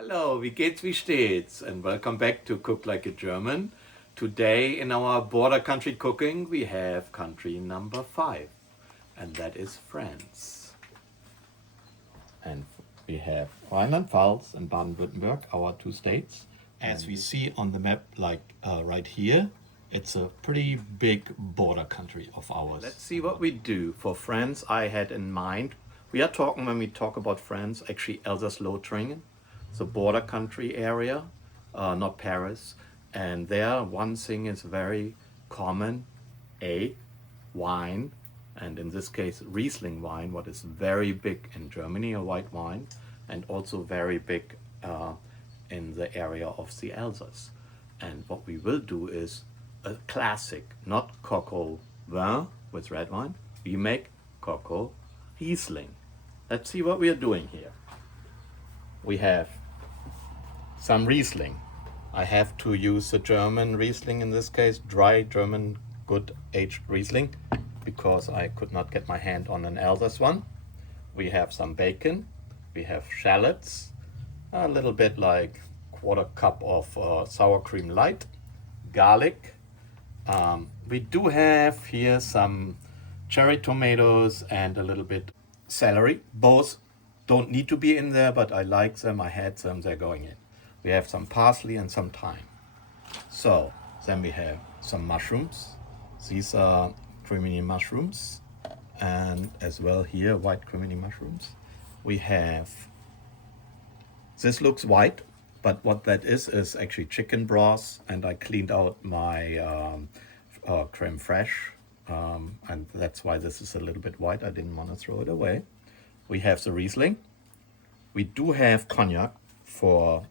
Hallo, wie geht's, wie steht's? And welcome back to Cook Like a German. Today in our border country cooking we have country number 5, and that is France. And we have Rheinland-Pfalz and Baden-Württemberg, our two states. As we see on the map, like right here, it's a pretty big border country of ours. Let's see what we do. For France, I had in mind, we are talking, when we talk about France, actually Alsace-Lothringen, the border country area, not Paris. And there, one thing is very common, wine, and in this case, Riesling wine, what is very big in Germany, a white wine, and also very big in the area of the Alsace. And what we will do is a classic, not coco vin with red wine, we make coco Riesling. Let's see what we are doing here. We have some Riesling. I have to use the German Riesling in this case, dry German good aged Riesling, because I could not get my hand on an Alsace one. We have some bacon, we have shallots, a little bit like quarter cup of sour cream light, garlic. We do have here some cherry tomatoes and a little bit celery. Both don't need to be in there, but I like them, I had them, they're going in. We have some parsley and some thyme. So then we have some mushrooms. These are cremini mushrooms, and as well here white cremini mushrooms. We have, this looks white, but what that is actually chicken broth, and I cleaned out my creme fraiche, and that's why this is a little bit white. I didn't want to throw it away. We have the Riesling. We do have cognac for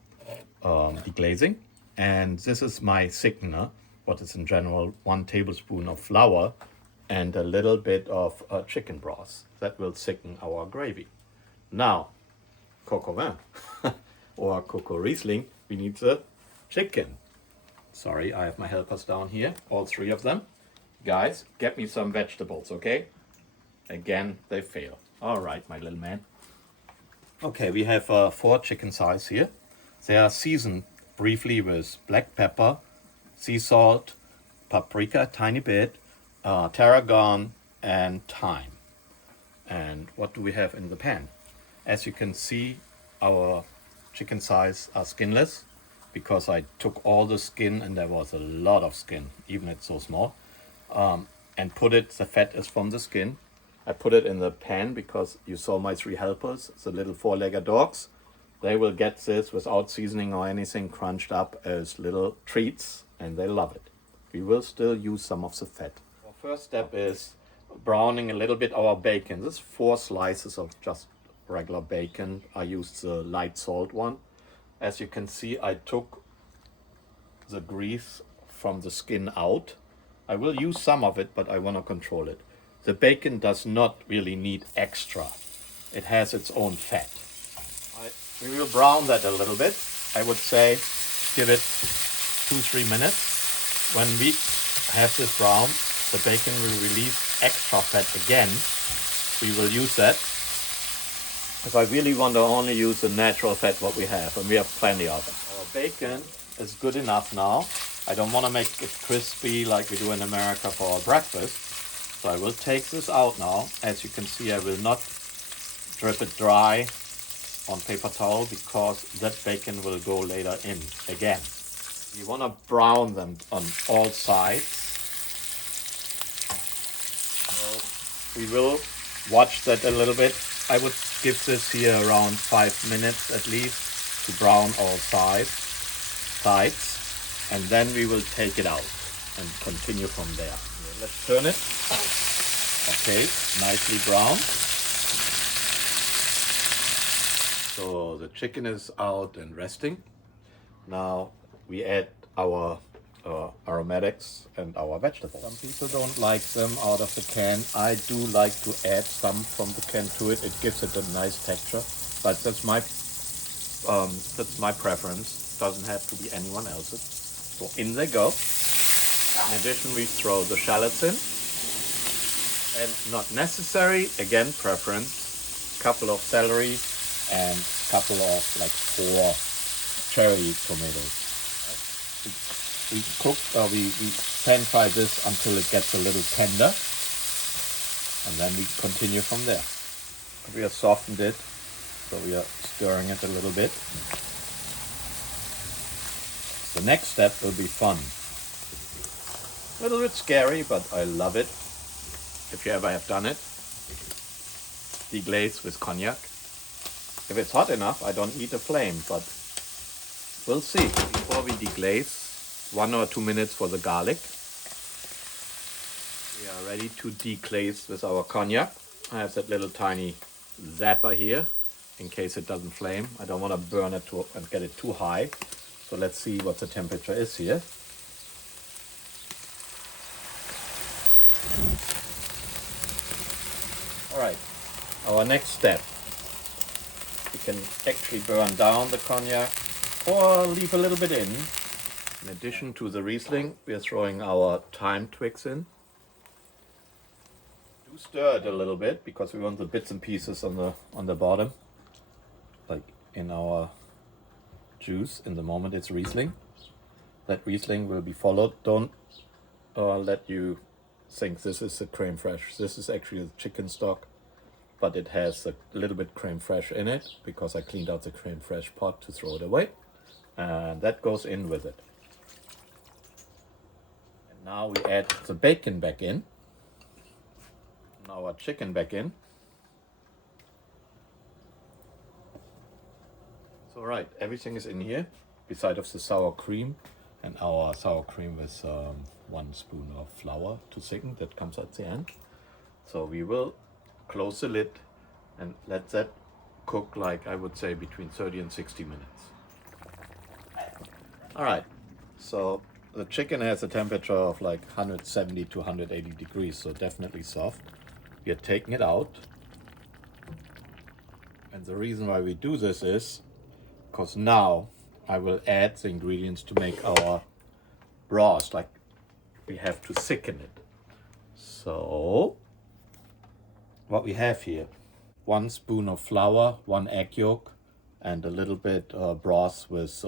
deglazing, and this is my thickener, what is in general 1 tablespoon of flour and a little bit of chicken broth. That will thicken our gravy. Now, coco vin or coco Riesling, we need the chicken. Sorry, I have my helpers down here, all 3 of them. Guys, get me some vegetables, okay? Again, they fail. All right, my little man. Okay, we have 4 chicken thighs here. They are seasoned briefly with black pepper, sea salt, paprika a tiny bit, tarragon, and thyme. And what do we have in the pan? As you can see, our chicken thighs are skinless, because I took all the skin, and there was a lot of skin, even it's so small, and put it, the fat is from the skin. I put it in the pan because you saw my 3 helpers, the little 4-legged dogs. They will get this without seasoning or anything, crunched up as little treats, and they love it. We will still use some of the fat. Our first step is browning a little bit our bacon. This is 4 slices of just regular bacon. I used the light salt one. As you can see, I took the grease from the skin out. I will use some of it, but I want to control it. The bacon does not really need extra. It has its own fat. We will brown that a little bit. I would say give it 2-3 minutes. When we have this brown, the bacon will release extra fat again. We will use that. If I really want to only use the natural fat what we have, and we have plenty of it. Our bacon is good enough now. I don't want to make it crispy like we do in America for our breakfast. So I will take this out now. As you can see, I will not drip it dry on paper towel, because that bacon will go later in again. You want to brown them on all sides. So we will watch that a little bit. I would give this here around 5 minutes at least to brown all sides, and then we will take it out and continue from there. Let's turn it. Okay, nicely browned. So the chicken is out and resting. Now we add our aromatics and our vegetables. Some people don't like them out of the can. I do like to add some from the can to it. It gives it a nice texture, but that's my preference. Doesn't have to be anyone else's. So in they go. In addition, we throw the shallots in, and not necessary, again preference, couple of celery and couple of like 4 cherry tomatoes. We cook, we pan fry this until it gets a little tender, and then we continue from there. We have softened it, so we are stirring it a little bit. The next step will be fun. A little bit scary, but I love it. If you ever have done it, deglaze with cognac. If it's hot enough, I don't eat a flame, but we'll see. Before we deglaze, 1 or 2 minutes for the garlic. We are ready to deglaze with our cognac. I have that little tiny zapper here in case it doesn't flame. I don't want to burn it and get it too high. So let's see what the temperature is here. All right, our next step. We can actually burn down the cognac or leave a little bit in. In addition to the Riesling, we are throwing our thyme twigs in. Do stir it a little bit because we want the bits and pieces on the bottom, like in our juice. In the moment it's Riesling. That Riesling will be followed. Don't let you think this is the creme fraiche. This is actually the chicken stock, but it has a little bit creme fraiche in it because I cleaned out the creme fraiche pot to throw it away, and that goes in with it. And now we add the bacon back in, and our chicken back in. So right, everything is in here, beside of the sour cream, and our sour cream with 1 spoon of flour to thicken. That comes at the end. So we will close the lid and let that cook, like I would say, between 30 and 60 minutes. All right, so the chicken has a temperature of like 170 to 180 degrees, so definitely soft. We are taking it out. And the reason why we do this is because now I will add the ingredients to make our broth, like we have to thicken it. So what we have here, 1 spoon of flour, 1 egg yolk, and a little bit broth with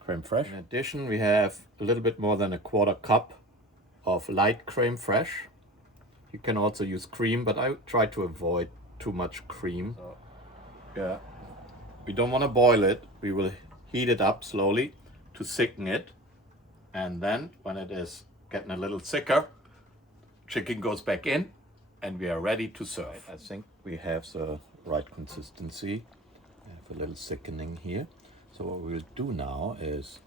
creme fraiche. In addition, we have a little bit more than a 1/4 cup of light creme fraiche. You can also use cream, but I try to avoid too much cream. So, yeah, we don't want to boil it. We will heat it up slowly to thicken it, and then when it is getting a little thicker, chicken goes back in, and we are ready to serve. I think we have the right consistency. I have a little thickening here. So what we'll do now is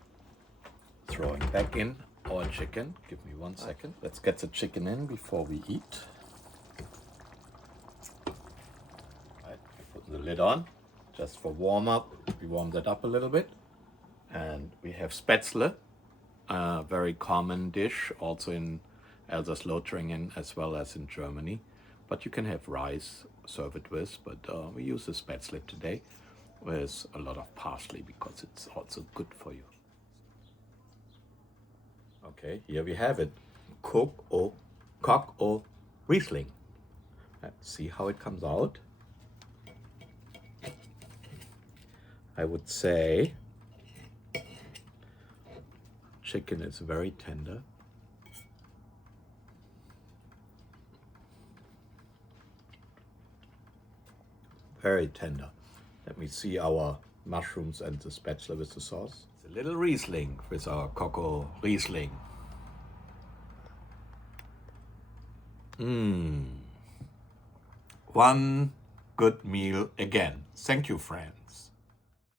throwing back in our chicken. Give me 1 second. Let's get the chicken in before we eat. Right, put the lid on just for warm up. We warm that up a little bit. And we have spätzle, a very common dish also in Alsace Lothringen as well as in Germany. But you can have rice, serve it with, but we use the spätzle today with a lot of parsley because it's also good for you. Okay, here we have it. Coq au Riesling. Let's see how it comes out. I would say chicken is very tender. Very tender. Let me see our mushrooms and the spätzle with the sauce. It's a little Riesling with our Coq au Riesling. One good meal again. Thank you, friend.